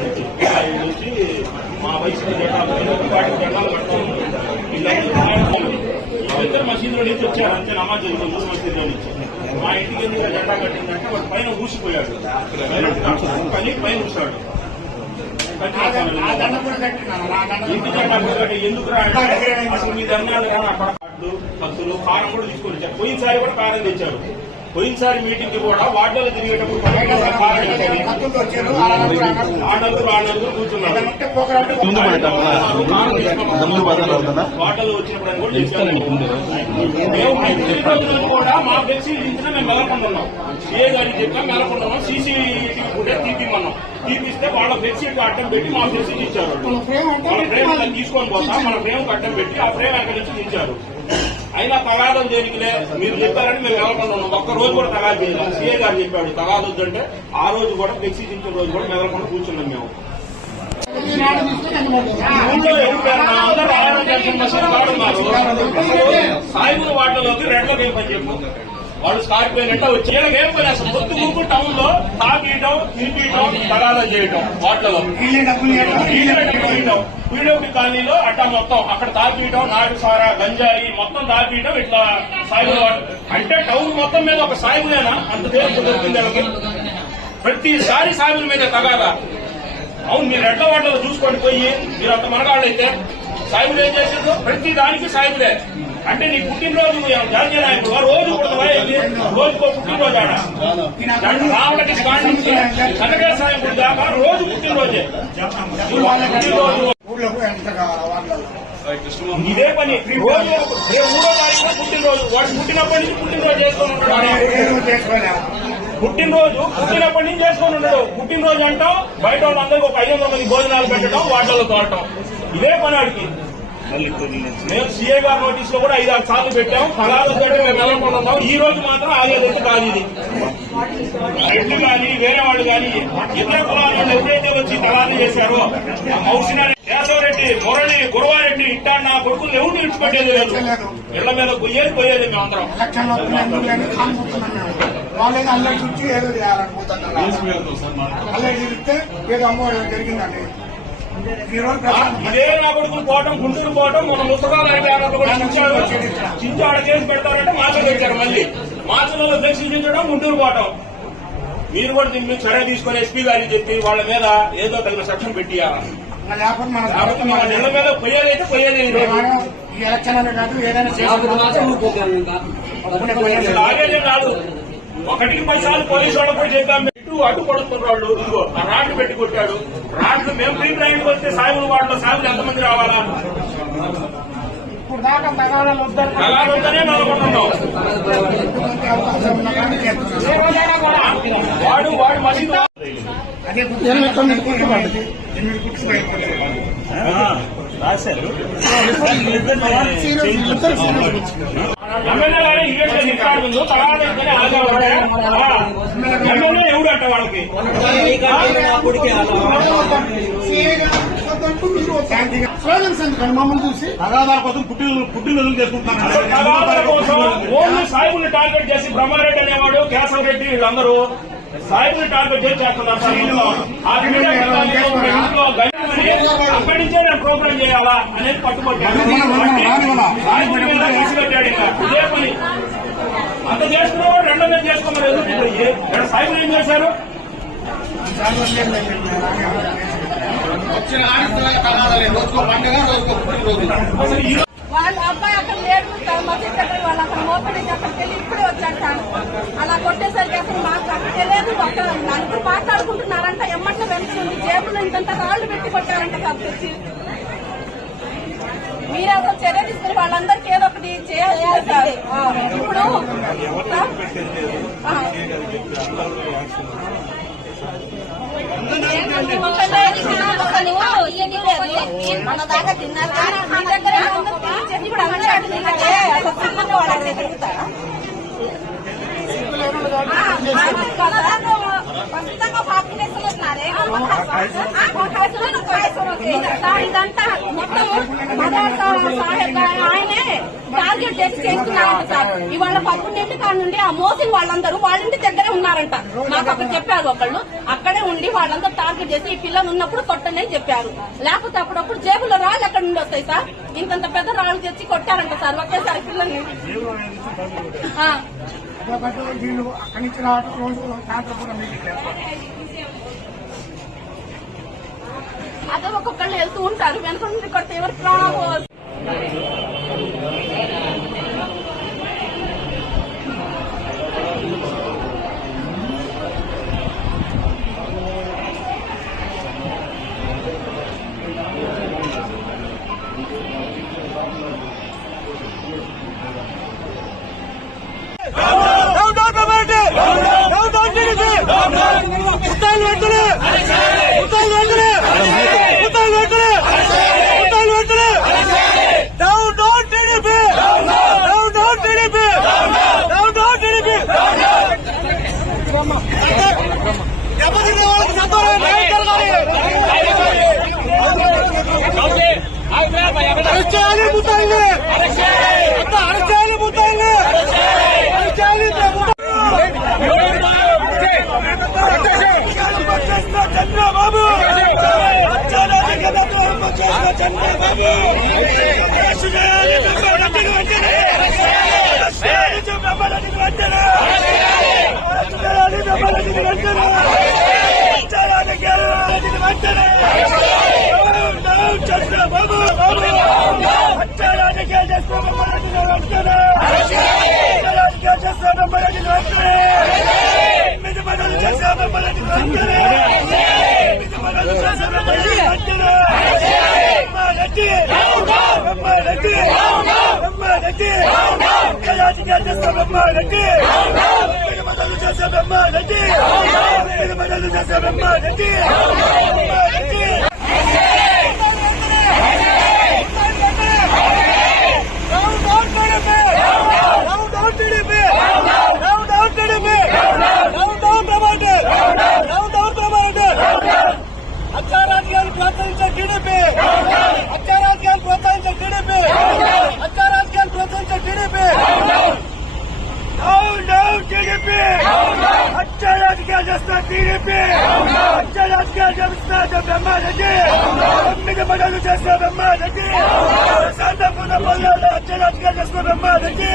వచ్చి మా వయసు వాటికి జెండాలు పడతాం. వీళ్ళందరూ మసీదులో నుంచి వచ్చారు అంతే, నమాజ్ చదువుతాం మసీదులో నుంచి. మా ఇంటికి ఎందుకు జెండా కట్టిందంటే వాడు పైన ఊసిపోయాడు, పైన ఊసాడు. ఇంటి జెండా ఎందుకు అసలు మీ ధర్నాలు భక్తులు కారం కూడా తీసుకొని వచ్చారు. పోయినసారి కూడా కారం తెచ్చారు. పోయినసారి మీటింగ్ కూడా వార్డులో తిరిగేటప్పుడు కూర్చున్నారు. వార్డులో వచ్చినప్పుడు కూడా మా ఫ్లెక్సీ దించినా మేము మెలకొంటున్నాం. సిఏ గారికి చెప్పాం మెలకొంటున్నాం. సీసీటీవీ కూడా తీపిమన్నాం. తీపిస్తే వాళ్ళ ఫ్లెక్సీ అడ్డం పెట్టి మా ఫ్లెక్సీ ఇచ్చారు. మన ఫ్రేమ్ తీసుకొని పోతాం, మన ఫ్రేమ్ అడ్డం పెట్టి ఆ ఫ్రేమ్ అక్కడి నుంచి ఇచ్చారు. అయినా తగాదం దేనికిలే, మీరు చెప్పారని మేము మెలకొంటున్నాం. ఒక్క రోజు కూడా తగాదు చేయాలి. సీఏ గారు చెప్పాడు తగాదొద్దంటే ఆ రోజు కూడా ఫ్లెక్సీ దించిన రోజు కూడా మెలకొండ కూర్చున్నాం మేము. సాయిబుల వాటిలోకి రెడ్ల పని చెప్పు. వాళ్ళు స్కార్పియో నెట్ట వచ్చి ఏం పని అసలు పొత్తు ముక్కు టౌన్ లో తాపీయటం, తిరిపియటం, తగాదా చేయటం. వాటిలో పీడబ్ల్యూ కాలనీలో అట్టా మొత్తం అక్కడ తాపీయటం, నాటు సారా, గంజాయి మొత్తం తాపీయటం. ఇట్లా సాయిబుల వాటి అంటే టౌన్ మొత్తం మీద ఒక సాయిబులేనా అంత తేలిక దొరికింది వాళ్ళకి. ప్రతిసారి సాయిబుల మీద తగాదా. అవును, మీరు రెడ్ల వాటిలో చూసుకోండి పోయి. మీరు అంత మనగాళ్ళు అయితే సాయిబులు ఏం చేసేదో ప్రతి దానికి సాయిబులే. అంటే నీ పుట్టినరోజు జాతీయ నాయకుడు రోజు రోజుకో పుట్టినరోజు ఆడ రావడానికి స్టాండింగ్ కనక సాయకుడు దాకా రోజు పుట్టినరోజే. ఇదే పని రోజు 3వ తారీఖున పుట్టినరోజు. వాడు పుట్టినప్పటి నుంచి పుట్టినరోజు చేసుకొని ఉంటాడు. పుట్టినప్పటి నుంచి చేసుకొని ఉండడు. పుట్టినరోజు అంటాం, బయట వాళ్ళందరికీ ఒక 500 మంది భోజనాలు పెట్టడం, వాటిలో తోడటం. ఇదే పని వాడికి. మేము సీఏ గారి నోటీస్ లో కూడా 5-6 సార్లు పెట్టాం. తగాదు మేము వెళ్ళకుండా ఈ రోజు మాత్రం ఆగేదైతే కాదు. ఇది రెడ్లు కానీ వేరే వాళ్ళు కానీ ఇతర కులాల వాళ్ళు ఎప్పుడైతే వచ్చి తగాదు చేశారో మౌసినారెడ్డి, కేశవరెడ్డి, మురళి, గురవారెడ్డి ఇట్టా నా కొడుకులు ఎవరు విడిచిపెట్టేది లేదు. ఇళ్ల మీద పోయేది మేమందరం. వాళ్ళేదో అల్లరి చూసి ఏదో చేయాలనుకుంటున్నారు. అల్లరి తిరిగితే ఏదో అమ్మవాడు జరిగిందండి. ఇదే నా కొడుకులు పోవటం, గుంటూరు పోవటం, మన ముసగాలు చించు ఆడ కేసు పెడతారంటే మాటలు వచ్చారు. మళ్ళీ మాటలలో దర్శించడం, గుంటూరు పోవటం. మీరు కూడా దీన్ని చర్య తీసుకుని ఎస్పీ గారికి చెప్పి వాళ్ళ మీద ఏదో తగిన సెక్షన్ పెట్టియాలి. మన నెల మీద పోయేదైతే పోయేది. ఈ ఎలక్షన్ అనే కాదు, ఏదైనా ఆగేదే కాదు. 1కి 10 సార్లు పోలీసు వాళ్ళకు కూడా చెప్పాం. అడ్డు పడుతున్న వాళ్ళు ఇదిగో ఆ రాడ్లు పెట్టి కొట్టాడు. రాడ్లు మేము ప్రీ ట్రైన్కి వస్తే సాయిబుల వాటిలో సాయిబులు ఎంతమంది రావాలా? వద్దనే నెలకొంటున్నాం. వాడు మసీదు రాశారు. ఎమ్మెల్యే గారే ఈవెంట్ రికార్డు తగాదా ఎమ్మెల్యే ఎవడు అంట వాళ్ళకి. మమ్మల్ని చూసి తగాదాల కోసం పుట్టినరోజులు చేసుకుంటున్నారు. తగాదాల కోసం ఓన్లీ సాయిబుల్ని టార్గెట్ చేసి బ్రహ్మారెడ్డి అనేవాడు, కేశవరెడ్డి వీళ్ళందరూ సాయిబుల్ని టార్గెట్ చేసి చేస్తున్నారు. అక్కడి నుంచే నేను ప్రోగ్రామ్ చేయాలా అనేది పట్టుబట్టాడు. ఇదే పని అంత చేసుకున్నవాడు రెండో మీద చేసుకోమని ఎదుర్కొంటాయి. సాయిబులు ఏం చేశారు? వాళ్ళ అబ్బాయి అక్కడ లేడు, మసీద్ దగ్గర వాళ్ళు అక్కడ మోపడి అక్కడికి వెళ్ళి ఇప్పుడే వచ్చాడు సార్. అలా కొట్టేసరికి అసలు మాకు అక్కడ తెలియదు. నలుగురు మాట్లాడుకుంటున్నారంట. ఎమ్మట్లో వెళ్తుంది జేబులో ఇంతంతా రాళ్లు పెట్టి కొట్టారంట సార్. తెచ్చి మీరు అసలు చర్య తీసుకుని వాళ్ళందరికీ ఏదో ఒకటి చేయాలి సార్. ఇప్పుడు మన దాకా తిన్నారు మీ దగ్గర ఇప్పుడు తిరుగుతారా? ఖచ్చితంగా పార్టీనేషన్ వస్తున్నారే. ఇదంతా మొత్తం సాహెబ్ ఆయనే టార్గెట్ చేసి చేస్తున్నారంట సార్. ఇవాళ 11 కాడ నుండి ఆ మోసిన వాళ్ళందరూ వాళ్ళ ఇంటి దగ్గరే ఉన్నారు. కొట్టారంట. నాకు అక్కడ చెప్పారు ఒకళ్ళు, అక్కడే ఉండి వాళ్ళంతా టార్గెట్ చేసి ఈ పిల్లలు ఉన్నప్పుడు కొట్టని చెప్పారు. లేకపోతే అప్పుడప్పుడు జేబులో రాళ్ళు ఎక్కడ నుండి వస్తాయి సార్? ఇంతంత పెద్ద రాళ్ళు తెచ్చి కొట్టారంట సార్ ఒకేసారి పిల్లల్ని. వీళ్ళు అక్కడి నుంచి రావడం రోజు సాయంత్రం కూడా మీటింగ్ అదే ఒక్కొక్కళ్ళు వెళ్తూ ఉంటారు, వెనక నుండి కొడితే ఎవరికి ప్రాణాలు. చంద్రబాబు చంద్రబాబు టీడీపీ రాజకీయాలు చేస్తున్నారు బ్రహ్మారెడ్డి 9 మండలు చేసిన బ్రహ్మారెడ్డి శాంతపూర్ణ రాజకీయాలు చేస్తున్న బ్రహ్మారెడ్డి